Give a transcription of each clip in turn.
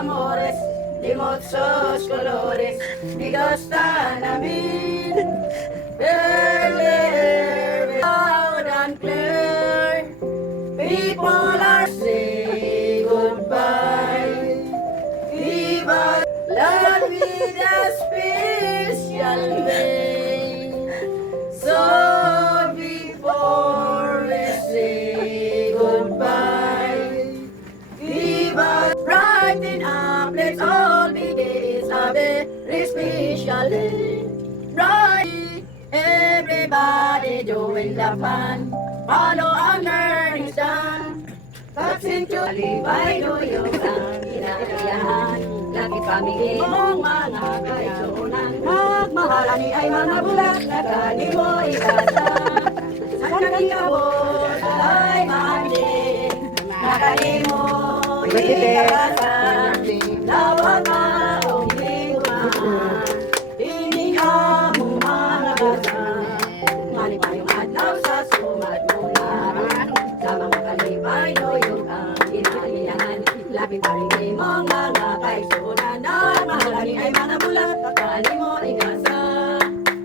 amores, de muchos colores, amigos tan amin. Early, loud and clear, people are saying goodbye. Viva la vida special day. So before we say goodbye, Viva brighten up, let's all be days a very special day. Right, everybody join the fun, follow our learning done. Vaccine to alibay do yung ang inaayahan. Lagi pamigay mong mga kaisunan. Magmahalani ay mga bulat na kani mo ikasa. Sa naging kabos ay maandin. Nakani mo ikasa. Lawat maong higumaan. Hindi ka mo mga basa. Malipayong adlaw sa sumad mo na. Sa mga kalipay do yung ang inaayahan. Lagi pamigay mong mga kaisunan. Magmahalani ay mga bulat na kani mo ikasa.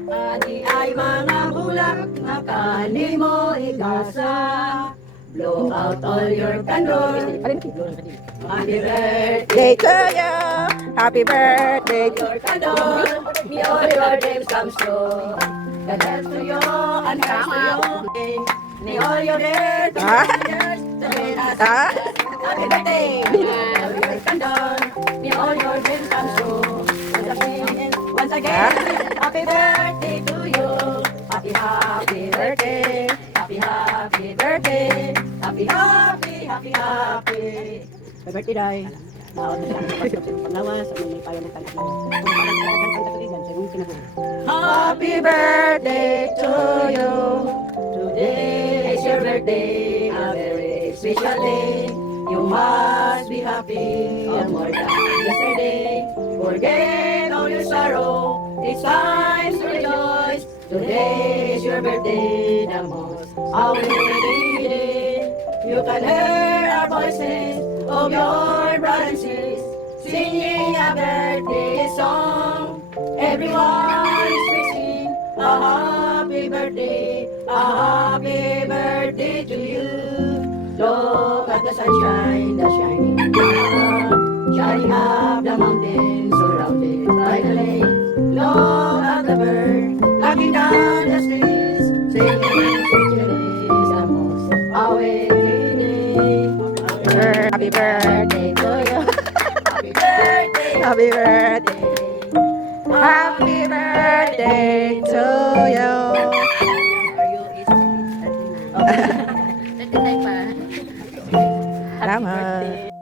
Adi ay mga bulak na kani mo ikasa. Blow out all your candles. Happy birthday Day to you. Happy birthday to your candle. May all your dreams come true. God bless to you and hearts to you. May all your dreams come true. Happy birthday. Blow your candle. May all your dreams come true. Once again, happy birthday to you. Happy, happy birthday. Happy, happy birthday. Happy, happy, happy, happy. Happy birthday, Day. Naon na siya ng panglawas, sa mga payo ng tanong. Happy birthday to you. Today is your birthday, a very special day. You must be happy and more than yesterday. Forget all your sorrow, it's time to rejoice. Today is your birthday, the most awaited day. You can hear our voices of your brothers and sisters singing a birthday song. Everyone is wishing a happy birthday to you. Look at the sunshine, the shining up, shining up the mountains surrounded by the lake. Look at the bird, knocking down the streets, singing today the most awaited day. Happy birthday to you. Happy birthday. Happy birthday. Happy birthday to you. Are you is 39 pa? Salamat.